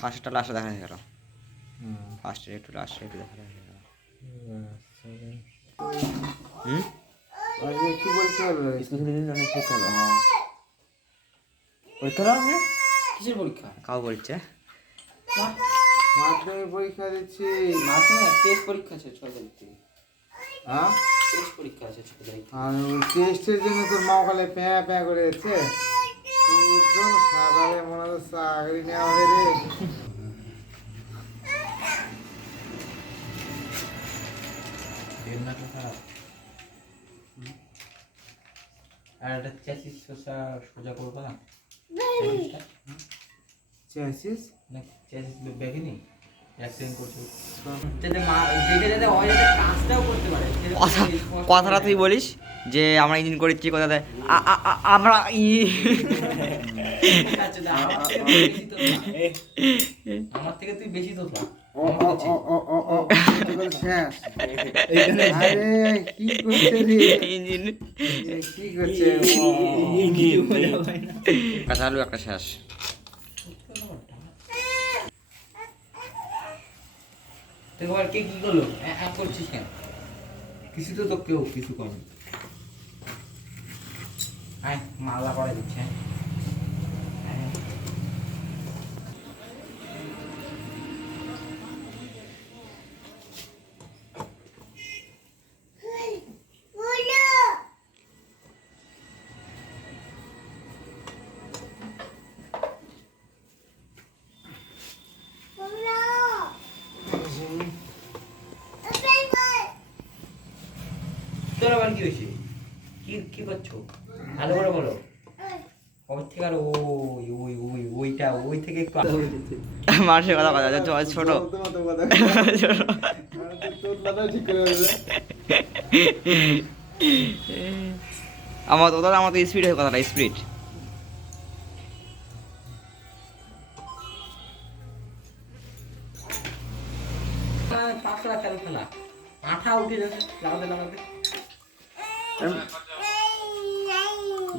ফার্স্টটা লাস্টে দেখা হয়ে গেল, ফার্স্টের একটু লাস্টে একটু দেখা হয়ে গেল। আজকে কি পরীক্ষা হলো? পরীক্ষা হলো আপনি? কিসের পরীক্ষা? কাউ বলছে মাধ্যমিক পরীক্ষা দিচ্ছি। মাধ্যমিক টেস্ট পরীক্ষা আছে 6 তারিখ থেকে। হ্যাঁ, টেস্ট পরীক্ষা আছে 6 তারিখ থেকে। আর ওই টেস্টের জন্য তোর মা কালে প্যাঁ প্যাঁ করে যাচ্ছে। তোর সাদালে মনে হচ্ছে চাকরি নেওয়া হবে রে। আর একটা চ্যাসিস সোজা করবো না? চেয়েছিস? না চ্যাসিস ব্যাগিনি অ্যাক্সিডেন্ট করছে। কথাটা তুই বলিস যে আমরা ইঞ্জিন করেছি কথা দেয় আমরা আমার থেকে তুই বেশি তো ও ও ও ও ও ও শেষ। আরে কি করছে রে? ইঞ্জিন কি করছে? একটা চালু একটা শেষ। এবার কে কি করলো? এক করছিস কেন? কিছু তো কেউ কিছু করেনি। আয় মালা করে দিচ্ছে। তোর আবার কি হয়েছে? কি কি করছো? ভালো করে বলো। ওই থেকে আর ওইটা ওই থেকে একটু মানুষের কথা কথা ছোট আমার তো স্পিড হয়ে কথাটা স্পিড। পাঁচটা খেলা আঠা উঠে যাচ্ছে লাগাতে লাগাতে।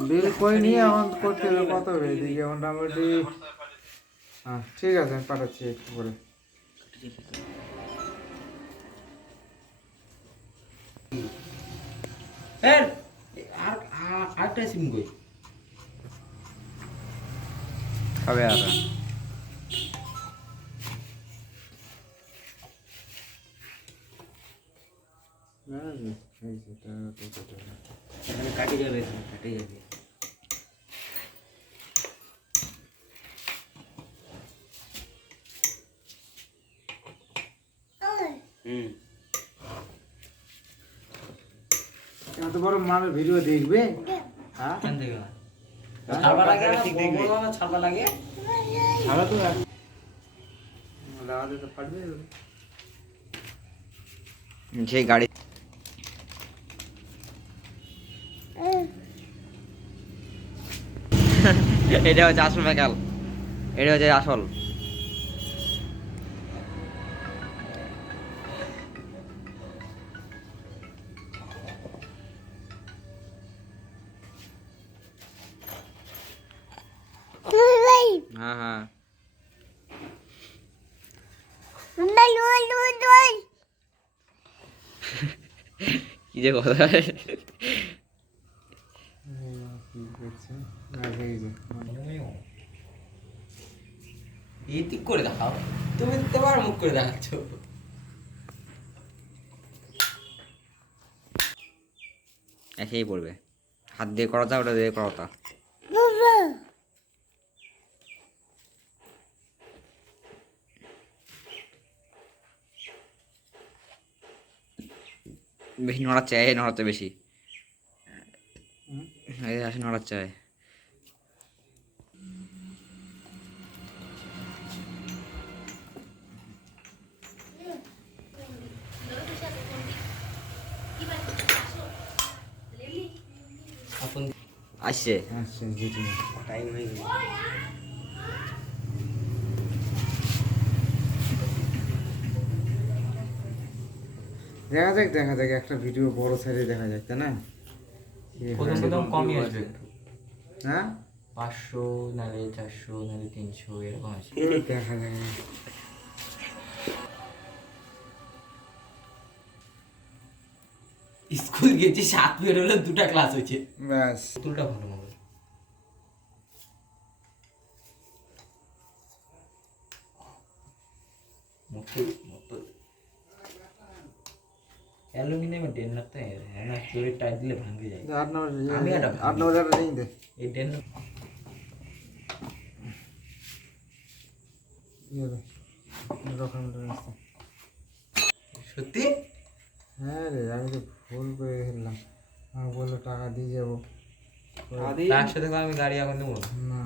বিল করে নিয়ে আমার করতে হবে কত হবে এদিকে মোটামুটি। হ্যাঁ ঠিক আছে, আমি পাঠাচ্ছি একটু করে। আর আরেকটা সিম কই? কবে আসা কাটি যাবে কাটি যাবে। এত বড় মানুষ ভিডিও দেখবে? হ্যাঁ কেন দেখবে না? ছাড়বা লাগে না? বড় না ছাড়বা লাগে? ছাড়া তো লাগাতে তো পারবে। সেই গাড়ি এটা হচ্ছে আসল মেকাল, এটা হচ্ছে আসল। হ্যাঁ হ্যাঁ কি যে কথা এদিক করে দেখাও। তুমি তোমার মুখ করে দেখাচ্ছ। একেই পড়বে, হাত দিয়ে করাতা ওটা দিয়ে করাতা। বেশি নড়াচ্ছে, এই নড়াচ্ছে বেশি, এই আসে নড়াচ্ছে। আসছে আচ্ছা যেটি টাইম হয়ে গেছে। দেখা যাক একটা ভিডিও বড় সাইজে দেখা যাক, তাই না? প্রথম প্রথম কমই আসবে। হ্যাঁ 500 নাহলে 400 নাহলে 300 এরকম আছে। দেখা যাবে। স্কুল গেছি 7 বের হলে 2টা ক্লাস হয়েছে। ব্যাস পুতুলটা ভালো মোবাইল। অ্যালুমিনিয়ামের ডেন্নার তো না ক্লোরিড টাইট দিলে ভাঙে যায়। 8 নম্বর আমি একটা 8 নম্বর জায়গাটা রিং দে। এই ডেন্নার ইয়ে দে ডকুমেন্ট আছে। সত্যি হ্যাঁ রে আমি তো ভুল করে ফেললাম, আমি বললো টাকা দিয়ে যাবো, তার সাথে আমি গাড়ি এখন নেবো না